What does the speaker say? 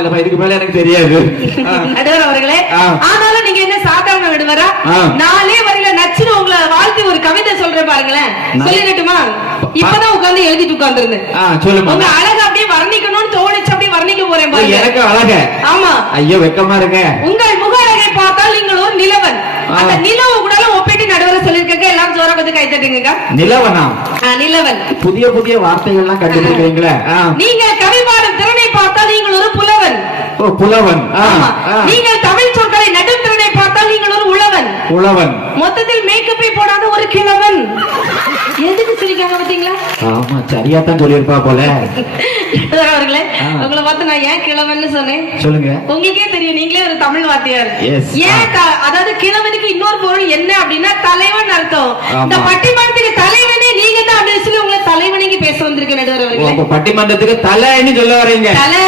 இதுக்கு மேல எனக்கு தெரியாது நடுவர் அவர்களே. ஆனாலும் நீங்க என்ன சாதாரண விடுவரா? நாளே வரையில நச்சுன்னு உங்களை வாழ்த்தி ஒரு கவிதை சொல்றேன் பாருங்களேன். சொல்லிடட்டுமா? இப்பதான் உட்கார்ந்து எழுதிட்டு உட்கார்ந்து இருந்தேன். சொல்லுங்க. உங்க அழக அப்படியே வர்ணிக்கணும்னு தோணுச்சு, அப்படியே வர்ணிக்க போறேன் பாருங்க. எனக்கு அழக? ஆமா. ஐயோ வெக்கமா இருங்க. உங்கள் முக அழகை பார்த்தால் நீங்கள் ஒரு நிலவன். அந்த நிலவு கூட ஒப்பிட்டு நடுவர சொல்லிருக்க. எல்லாரும் ஜோர கொஞ்சம் கை தட்டுங்க. நிலவனா? நிலவன். புதிய புதிய வார்த்தைகள்லாம் கண்டுபிடிக்கிறீங்களே. நீங்கள் கவி பாடும் திறனை பார்த்தால் நீங்கள் ஒரு புலவன். ஓ புலவன். நீங்கள் தமிழ் சொற்களை நடும் திறனை பார்த்தால் நீங்கள் ஒரு உழவன். உழவன். மொத்தத்தில் மேக்கப்பை போடாத ஒரு கிழவன். எதுக்கு சிரிக்காங்க பாத்தீங்களா? ஆமா சரியா தான் சொல்லிருப்பா போல. அவர்களே, உங்களை பார்த்து நான் ஏன் கிழவன் சொன்னேன் சொல்லுங்க. உங்களுக்கே தெரியும், நீங்களே ஒரு தமிழ் வாத்தியார். ஏன் அதாவது கிழவனுக்கு இன்னொரு பொருள் என்ன அப்படின்னா தலைவன் அர்த்தம். இந்த பட்டிமன்றத்துக்கு தலைவனே நீங்க தான் அப்படின்னு சொல்லி உங்களை தலைவனைக்கு பேச வந்திருக்க நடுவர் அவர்களே. பட்டிமன்றத்துக்கு தலைன்னு சொல்ல வரீங்க. தலை